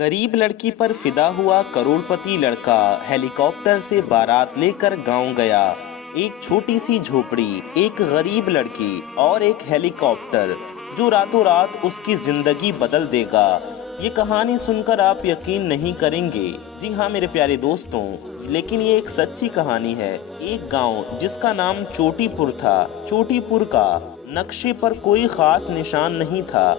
गरीब लड़की पर फिदा हुआ करोड़पति लड़का हेली कॉप्टर से बारात लेकर गांव गया। एक छोटी सी झोपड़ी, एक गरीब लड़की और एक हेलीकॉप्टर जो रातों रात उसकी जिंदगी बदल देगा। ये कहानी सुनकर आप यकीन नहीं करेंगे। जी हाँ मेरे प्यारे दोस्तों, लेकिन ये एक सच्ची कहानी है। एक गांव जिसका नाम चोटीपुर था। चोटीपुर का नक्शे पर कोई खास निशान नहीं था।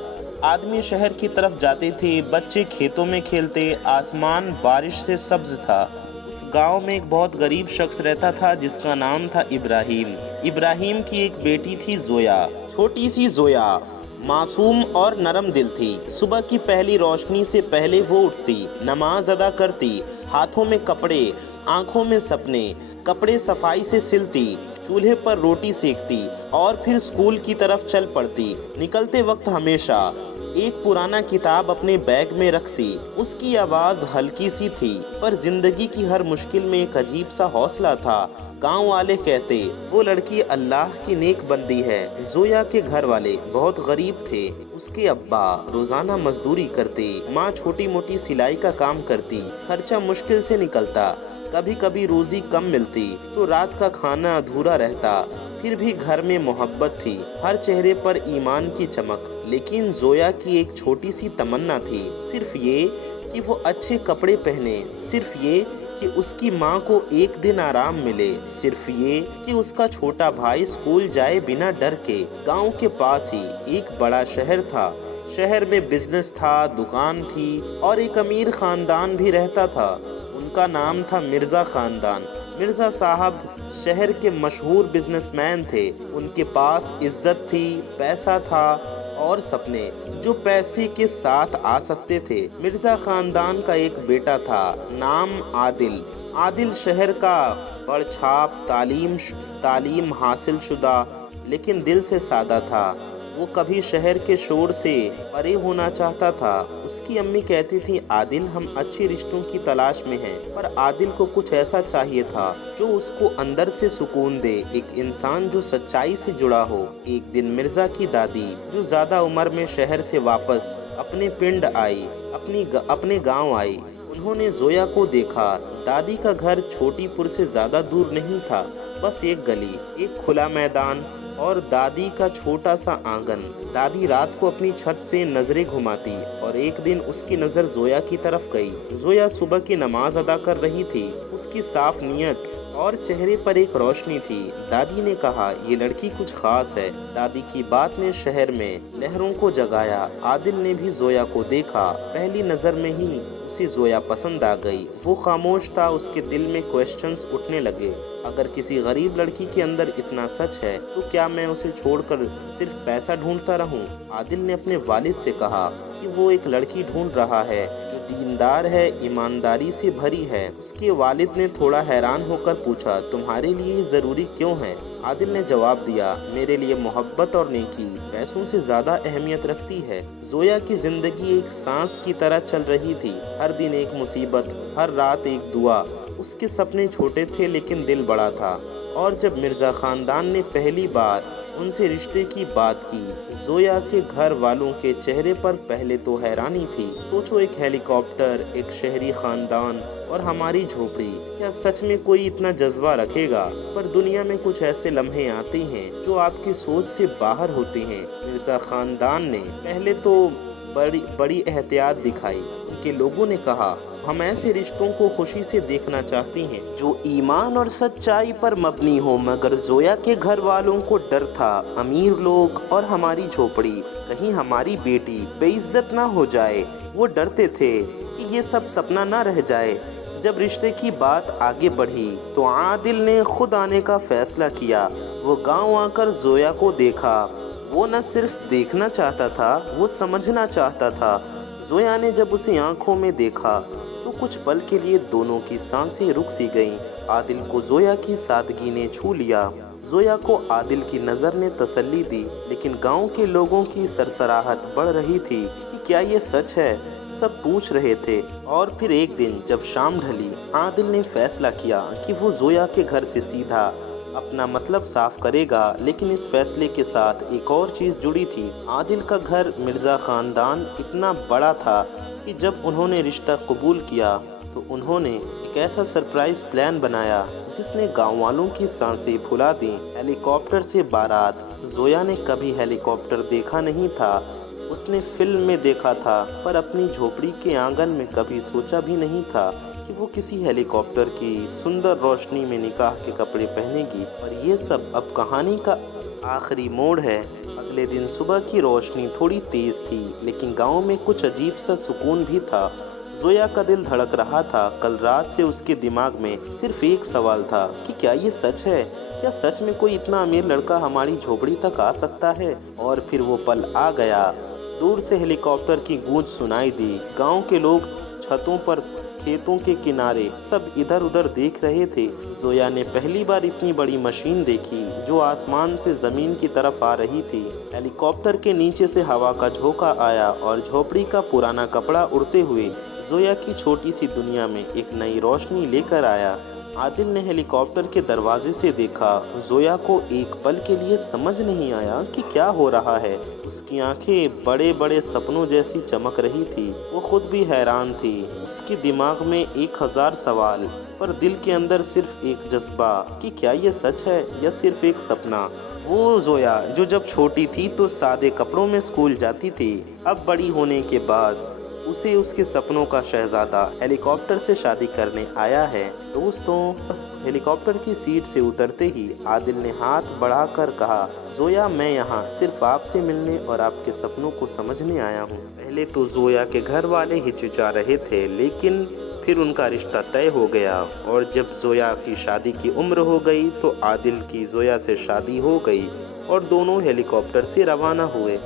आदमी शहर की तरफ जाते थे, बच्चे खेतों में खेलते, आसमान बारिश से सब्ज था। उस गांव में एक बहुत गरीब शख्स रहता था जिसका नाम था इब्राहिम। इब्राहिम की एक बेटी थी जोया। छोटी सी जोया मासूम और नरम दिल थी। सुबह की पहली रोशनी से पहले वो उठती, नमाज अदा करती, हाथों में कपड़े, आंखों में सपने। कपड़े सफाई से सिलती, चूल्हे पर रोटी सेकती और फिर स्कूल की तरफ चल पड़ती। निकलते वक्त हमेशा एक पुराना किताब अपने बैग में रखती। उसकी आवाज़ हल्की सी थी, पर जिंदगी की हर मुश्किल में एक अजीब सा हौसला था। गांव वाले कहते वो लड़की अल्लाह की नेक बंदी है। जोया के घर वाले बहुत गरीब थे। उसके अब्बा रोजाना मजदूरी करते, माँ छोटी मोटी सिलाई का काम करती। खर्चा मुश्किल से निकलता, कभी कभी रोजी कम मिलती तो रात का खाना अधूरा रहता। फिर भी घर में मोहब्बत थी, हर चेहरे पर ईमान की चमक। लेकिन जोया की एक छोटी सी तमन्ना थी, सिर्फ ये कि वो अच्छे कपड़े पहने, सिर्फ ये कि उसकी माँ को एक दिन आराम मिले, सिर्फ ये कि उसका छोटा भाई स्कूल जाए बिना डर के। गांव के पास ही एक बड़ा शहर था। शहर में बिजनेस था, दुकान थी और एक अमीर खानदान भी रहता था। उनका नाम था मिर्ज़ा खानदान। मिर्ज़ा साहब शहर के मशहूर बिजनेसमैन थे। उनके पास इज्जत थी, पैसा था और सपने जो पैसे के साथ आ सकते थे। मिर्ज़ा खानदान का एक बेटा था, नाम आदिल। आदिल शहर का बड़छाप, तालीम हासिल शुदा, लेकिन दिल से सादा था। वो कभी शहर के शोर से परे होना चाहता था। उसकी अम्मी कहती थी, आदिल हम अच्छे रिश्तों की तलाश में हैं। पर आदिल को कुछ ऐसा चाहिए था जो उसको अंदर से सुकून दे, एक इंसान जो सच्चाई से जुड़ा हो। एक दिन मिर्ज़ा की दादी जो ज़्यादा उम्र में शहर से वापस अपने पिंड आई, अपने गांव आई। उन्होंने जोया को देखा। दादी का घर छोटीपुर से ज़्यादा दूर नहीं था, बस एक गली, एक खुला मैदान और दादी का छोटा सा आंगन। दादी रात को अपनी छत से नजरें घुमाती और एक दिन उसकी नज़र जोया की तरफ गई। जोया सुबह की नमाज अदा कर रही थी। उसकी साफ नीयत और चेहरे पर एक रोशनी थी। दादी ने कहा, ये लड़की कुछ खास है। दादी की बात ने शहर में लहरों को जगाया। आदिल ने भी जोया को देखा। पहली नज़र में ही उसे जोया पसंद आ गई। वो खामोश था, उसके दिल में क्वेश्चंस उठने लगे। अगर किसी गरीब लड़की के अंदर इतना सच है तो क्या मैं उसे छोड़कर सिर्फ पैसा ढूंढता रहूं? आदिल ने अपने वालिद से कहा कि वो एक लड़की ढूंढ रहा है जो दीनदार है, ईमानदारी से भरी है। उसके वालिद ने थोड़ा हैरान होकर पूछा, तुम्हारे लिए ये ज़रूरी क्यों है? आदिल ने जवाब दिया, मेरे लिए मोहब्बत और नेकी पैसों से ज़्यादा अहमियत रखती है। जोया की ज़िंदगी एक सांस की तरह चल रही थी। हर दिन एक मुसीबत, हर रात एक दुआ। उसके सपने छोटे थे लेकिन दिल बड़ा था। और जब मिर्ज़ा ख़ानदान ने पहली बार उनसे रिश्ते की बात की, जोया के घर वालों के चेहरे पर पहले तो हैरानी थी। सोचो, एक हेलीकॉप्टर, एक शहरी ख़ानदान और हमारी झोपड़ी, क्या सच में कोई इतना जज्बा रखेगा? पर दुनिया में कुछ ऐसे लम्हे आते हैं जो आपकी सोच से बाहर होते हैं। मिर्ज़ा ख़ानदान ने पहले तो बड़ी एहतियात दिखाई। उनके लोगों ने कहा, हम ऐसे रिश्तों को खुशी से देखना चाहते हैं जो ईमान और सच्चाई पर मबनी हो। मगर जोया के घर वालों को डर था, अमीर लोग और हमारी झोपड़ी, कहीं हमारी बेटी बेइज्जत ना हो जाए। वो डरते थे कि ये सब सपना ना रह जाए। जब रिश्ते की बात आगे बढ़ी तो आदिल ने खुद आने का फैसला किया। वो गांव आकर जोया को देखा। वो न सिर्फ देखना चाहता था, वो समझना चाहता था। जोया ने जब उसे आंखों में देखा तो कुछ पल के लिए दोनों की सांसें रुक सी गईं। आदिल को जोया की सादगी ने छू लिया। जोया को आदिल की नज़र ने तसल्ली दी, लेकिन गांव के लोगों की सरसराहट बढ़ रही थी कि क्या ये सच है। सब पूछ रहे थे। और फिर एक दिन जब शाम ढली, आदिल ने फैसला किया कि वो जोया के घर से सीधा अपना मतलब साफ करेगा। लेकिन इस फैसले के साथ एक और चीज़ जुड़ी थी। आदिल का घर मिर्ज़ा ख़ानदान इतना बड़ा था کہ جب انہوں نے رشتہ قبول کیا تو انہوں نے ایک ایسا سرپرائز پلان بنایا جس نے گاؤں والوں کی سانسیں پھلا دیں۔ ہیلی کاپٹر سے بارات۔ زویا نے کبھی ہیلی کاپٹر دیکھا نہیں تھا، اس نے فلم میں دیکھا تھا، پر اپنی جھوپڑی کے آنگن میں کبھی سوچا بھی نہیں تھا کہ وہ کسی ہیلی کاپٹر کی سندر روشنی میں نکاح کے کپڑے پہنے گی۔ اور یہ سب اب کہانی کا آخری موڑ ہے۔ اگلے دن صبح کی روشنی تھوڑی تیز تھی، لیکن گاؤں میں کچھ عجیب سا سکون بھی تھا۔ زویا کا دل دھڑک رہا تھا۔ کل رات سے اس کے دماغ میں صرف ایک سوال تھا کہ کیا یہ سچ ہے؟ کیا سچ میں کوئی اتنا امیر لڑکا ہماری جھوپڑی تک آ سکتا ہے؟ اور پھر وہ پل آ گیا۔ دور سے ہیلی کاپٹر کی گونج سنائی دی۔ گاؤں کے لوگ چھتوں پر، کھیتوں کے کنارے، سب ادھر ادھر دیکھ رہے تھے۔ زویا نے پہلی بار اتنی بڑی مشین دیکھی جو آسمان سے زمین کی طرف آ رہی تھی۔ ہیلی کاپٹر کے نیچے سے ہوا کا جھونکا آیا اور جھوپڑی کا پرانا کپڑا اڑتے ہوئے زویا کی چھوٹی سی دنیا میں ایک نئی روشنی لے کر آیا۔ عادل نے ہیلی کاپٹر کے دروازے سے دیکھا۔ زویا کو ایک پل کے لیے سمجھ نہیں آیا کہ کیا ہو رہا ہے۔ اس کی آنکھیں بڑے بڑے سپنوں جیسی چمک رہی تھی۔ وہ خود بھی حیران تھی۔ اس کے دماغ میں 1000 سوال، پر دل کے اندر صرف ایک جذبہ کہ کیا یہ سچ ہے یا صرف ایک سپنا۔ وہ زویا جو جب چھوٹی تھی تو سادے کپڑوں میں اسکول جاتی تھی، اب بڑی ہونے کے بعد اسے اس کے سپنوں کا شہزادہ ہیلی کاپٹر سے شادی کرنے آیا ہے۔ دوستوں، ہیلی کاپٹر کی سیٹ سے اترتے ہی عادل نے ہاتھ بڑھا کر کہا، زویا میں یہاں صرف آپ سے ملنے اور آپ کے سپنوں کو سمجھنے آیا ہوں۔ پہلے تو زویا کے گھر والے ہچکچا رہے تھے، لیکن پھر ان کا رشتہ طے ہو گیا، اور جب زویا کی شادی کی عمر ہو گئی تو عادل کی زویا سے شادی ہو گئی اور دونوں ہیلی کاپٹر سے روانہ ہوئے۔